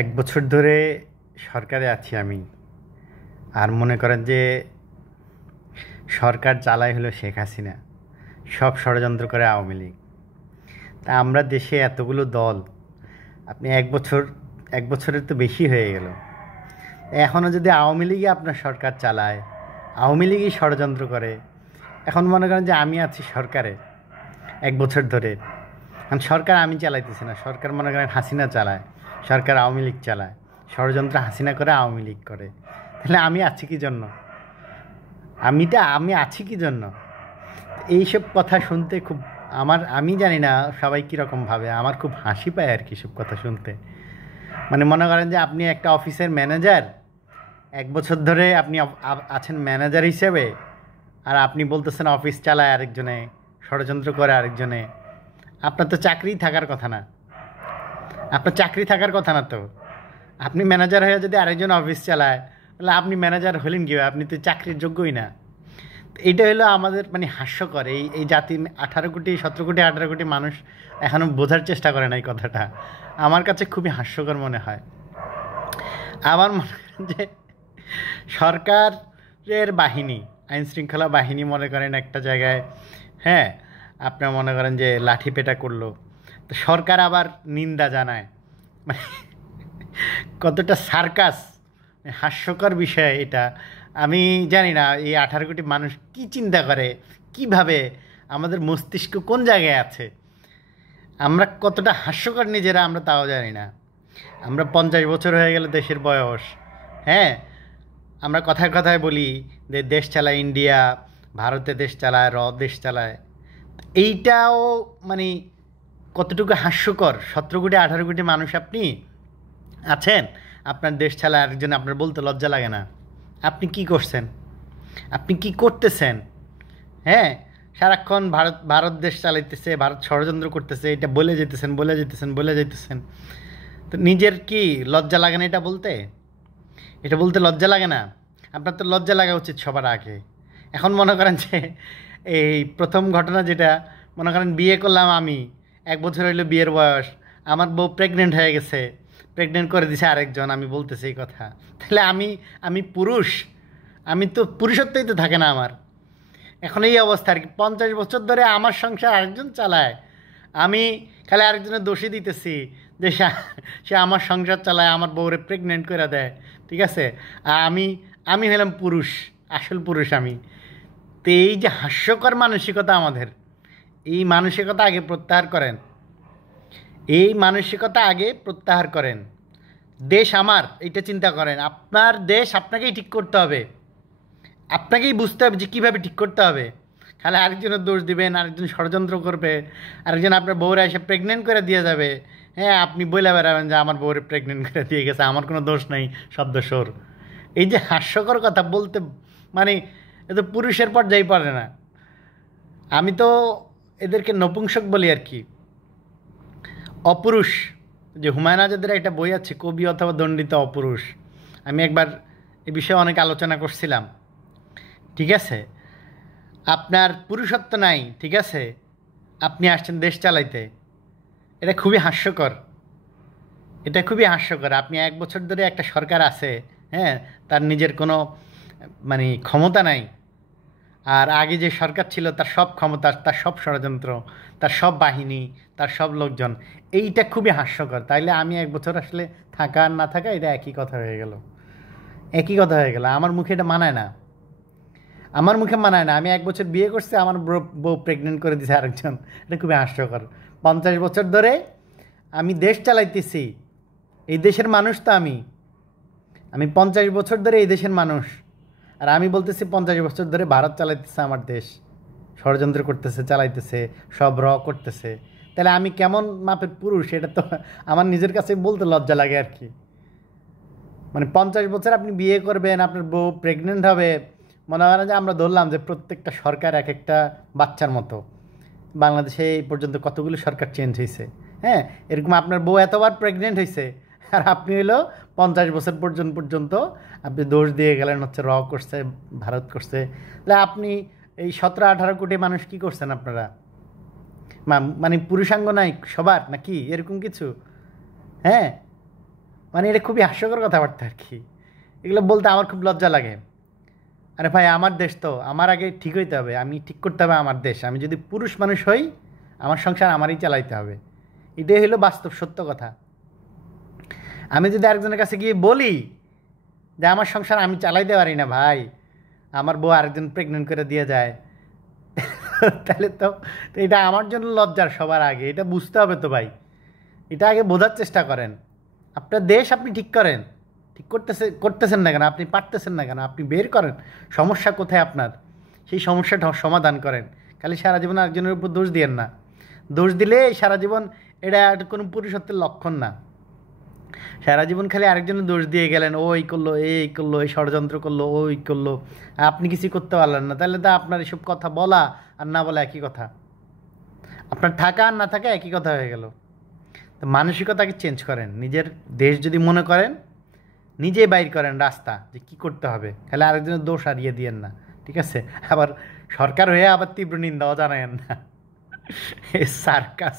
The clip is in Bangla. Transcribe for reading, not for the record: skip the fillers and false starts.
এক বছর ধরে সরকারে আছি আমি। আর মনে করেন যে সরকার চালায় হলো শেখ হাসিনা, সব ষড়যন্ত্র করে আওয়ামী লীগ। তা আমরা দেশে এতগুলো দল, আপনি এক বছরের তো বেশি হয়ে গেল, এখনও যদি আওয়ামী লীগই আপনার সরকার চালায়, আওয়ামী লীগই ষড়যন্ত্র করে। এখন মনে করেন যে আমি আছি সরকারে এক বছর ধরে, কারণ সরকার আমি চালাইতেছি না, সরকার মনে করেন হাসিনা চালায়, সরকার আওয়ামী লীগ চালায়, ষড়যন্ত্র হাসিনা করে আওয়ামী লীগ করে। তাহলে আমি আছি কি জন্য? আমি আছি কি জন্য? এইসব কথা শুনতে খুব আমি জানি না সবাই কীরকম ভাবে, আমার খুব হাসি পায় আর কি সব কথা শুনতে। মানে মনে করেন যে আপনি একটা অফিসের ম্যানেজার, এক বছর ধরে আপনি আছেন ম্যানেজার হিসেবে, আর আপনি বলতেছেন অফিস চালায় আরেকজনে, ষড়যন্ত্র করে আরেকজনে। আপনার তো চাকরিই থাকার কথা না, আপনার চাকরি থাকার কথা না তো। আপনি ম্যানেজার হয়ে যদি আরেকজন অফিস চালায়, তাহলে আপনি ম্যানেজার হলেন কীভাবে? আপনি তো চাকরির যোগ্যই না। এইটা হলো আমাদের মানে হাস্যকর। এই এই জাতি 18 কোটি 17 কোটি 18 কোটি মানুষ এখনও বোঝার চেষ্টা করে না এই কথাটা। আমার কাছে খুবই হাস্যকর মনে হয়। আবার মনে করেন যে সরকারের বাহিনী, আইনশৃঙ্খলা বাহিনী মনে করেন একটা জায়গায়, হ্যাঁ, আপনার মনে করেন যে লাঠিপেটা করলো, তো সরকার আবার নিন্দা জানায়। মানে কতটা সার্কাস, হাস্যকর বিষয় এটা। আমি জানি না এই 18 কোটি মানুষ কি চিন্তা করে, কিভাবে, আমাদের মস্তিষ্ক কোন জায়গায় আছে, আমরা কতটা হাস্যকর নিজেরা আমরা তাও জানি না। আমরা 50 বছর হয়ে গেল দেশের বয়স, হ্যাঁ, আমরা কথায় কথায় বলি যে দেশ চালায় ইন্ডিয়া, ভারতে দেশ চালায়, দেশ চালায়। এইটাও মানে কতটুকু হাস্যকর। 17 কোটি 18 কোটি মানুষ আপনি আছেন, আপনার দেশ চালায় আরেকজন, আপনার বলতে লজ্জা লাগে না? আপনি কি করছেন? আপনি কি করতেছেন? হ্যাঁ, সারাক্ষণ ভারত ভারত দেশ চালাইতেছে, ভারত ষড়যন্ত্র করতেছে, এটা বলে যেতেছেন বলে যেতেছেন বলে যেতেছেন। তো নিজের কি লজ্জা লাগে না এটা বলতে? এটা বলতে লজ্জা লাগে না? আপনার তো লজ্জা লাগা উচিত সবার আগে। এখন মনে করেন যে এই প্রথম ঘটনা যেটা, মনে করেন বিয়ে করলাম আমি, এক বছর হইলো বিয়ের বয়স, আমার বউ প্রেগনেন্ট হয়ে গেছে, প্রেগনেন্ট করে দিছে আরেকজন, আমি বলতেছি এই কথা। তাহলে আমি আমি পুরুষ, আমি তো পুরুষত্বই তো থাকে না আমার। এখন এই অবস্থা আর কি। 50 বছর ধরে আমার সংসার আরেকজন চালায়, আমি খালি আরেকজনের দোষী দিতেছি যে সে আমার সংসার চালায়, আমার বউরে প্রেগনেন্ট করে দেয়, ঠিক আছে? আর আমি আমি হলাম পুরুষ, আসল পুরুষ আমি। তো এই যে হাস্যকর মানসিকতা আমাদের, এই মানসিকতা আগে প্রত্যাহার করেন, এই মানসিকতা আগে প্রত্যাহার করেন। দেশ আমার, এইটা চিন্তা করেন। আপনার দেশ আপনাকেই ঠিক করতে হবে, আপনাকেই বুঝতে হবে যে কীভাবে ঠিক করতে হবে। খালি আরেকজনের দোষ দিবেন, আরেকজন ষড়যন্ত্র করবে, আরেকজন আপনার বউরা এসে প্রেগনেন্ট করে দিয়ে যাবে, হ্যাঁ, আপনি বলে বেড়াবেন যে আমার বউরে প্রেগনেন্ট করে দিয়ে গেছে, আমার কোনো দোষ নেই, সব দোষ ওর। এই যে হাস্যকর কথা বলতে, মানে এ তো পুরুষের পর্যায়ে পড়ে না। আমি তো এদেরকে নপুংসক বলি আর কি, অপুরুষ। যে হুমায়ুন আজাদের একটা বই আছে, কবি অথবা দণ্ডিত অপুরুষ। আমি একবার এ বিষয়ে অনেক আলোচনা করছিলাম, ঠিক আছে? আপনার পুরুষত্ব নাই, ঠিক আছে, আপনি আসছেন দেশ চালাইতে, এটা খুবই হাস্যকর। এটা খুবই হাস্যকর। আপনি এক বছর ধরে একটা সরকার আছে, হ্যাঁ, তার নিজের কোনো মানে ক্ষমতা নাই। আর আগে যে সরকার ছিল তার সব ক্ষমতা, তার সব ষড়যন্ত্র, তার সব বাহিনী, তার সব লোকজন। এইটা খুবই হাস্যকর। তাইলে আমি এক বছর আসলে থাকা আর না থাকা এটা একই কথা হয়ে গেল, একই কথা হয়ে গেল। আমার মুখে এটা মানায় না, আমার মুখে মানায় না। আমি এক বছর বিয়ে করছি, আমার বউ প্রেগনেন্ট করে দিয়েছে আরেকজন, এটা খুবই হাস্যকর। 50 বছর ধরে আমি দেশ চালাইতেছি, এই দেশের মানুষ তো আমি। আমি 50 বছর ধরে এই দেশের মানুষ, আর আমি বলতেছি 50 বছর ধরে ভারত চালাইতেছে আমার দেশ, ষড়যন্ত্র করতেছে, চালাইতেছে, সব করতেছে। তাহলে আমি কেমন মাপের পুরুষ, এটা তো আমার নিজের কাছে বলতে লজ্জা লাগে আর কি। মানে 50 বছর আপনি বিয়ে করবেন, আপনার বউ প্রেগনেন্ট হবে, মনে হয় না যে আমরা ধরলাম যে প্রত্যেকটা সরকার এক একটা বাচ্চার মতো। বাংলাদেশে এই পর্যন্ত কতগুলো সরকার চেঞ্জ হয়েছে, হ্যাঁ, এরকম আপনার বউ এতবার প্রেগনেন্ট হয়েছে, আর আপনি হইলো 50 বছর পর্যন্ত আপনি দোষ দিয়ে গেলেন হচ্ছে করছে, ভারত করছে। তাহলে আপনি এই 17-18 কোটি মানুষ কি করছেন আপনারা? মানে পুরুষাঙ্গ নাই সবার নাকি, এরকম কিছু? হ্যাঁ, মানে এটা খুবই হাস্যকর কথাবার্তা আর কি। এগুলো বলতে আমার খুব লজ্জা লাগে। আরে ভাই, আমার দেশ তো আমার আগে ঠিক হইতে হবে, আমি ঠিক করতে হবে আমার দেশ। আমি যদি পুরুষ মানুষ হই, আমার সংসার আমারই চালাইতে হবে। এটাই হলো বাস্তব সত্য কথা। আমি যদি আরেকজনের কাছে গিয়ে বলি যে আমার সংসার আমি চালাইতে পারি না ভাই, আমার বউ আরেকজন প্রেগনেন্ট করে দিয়ে যায়, তাহলে তো তো এটা আমার জন্য লজ্জার সবার আগে। এটা বুঝতে হবে তো ভাই, এটা আগে বোঝার চেষ্টা করেন। আপনার দেশ আপনি ঠিক করেন, ঠিক করতেছেন না কেন? আপনি পারতেছেন না কেন? আপনি বের করেন সমস্যা কোথায় আপনার, সেই সমস্যাটা সমাধান করেন। খালি সারা জীবন আরেকজনের উপর দোষ দিয়েন না। দোষ দিলে সারা জীবন এটা কোনো পুরুষত্বের লক্ষণ না। সারা জীবন খালি আরেকজনের দোষ দিয়ে গেলেন, ও এই করলো, এই করলো, এই ষড়যন্ত্র করলো, ওই করলো, আপনি কিছু করতে পারলেন না, তাহলে তো আপনার এসব কথা বলা আর না বলা একই কথা। আপনার থাকা আর না থাকা একই কথা হয়ে গেল। তো মানসিকতাকে চেঞ্জ করেন। নিজের দেশ যদি মনে করেন, নিজেই বাইর করেন রাস্তা যে কী করতে হবে, খালি আরেকজনের দোষ হারিয়ে দিয়েন না, ঠিক আছে? আবার সরকার হয়ে আবার তীব্র নিন্দাও জানায়েন না। সার্কাস।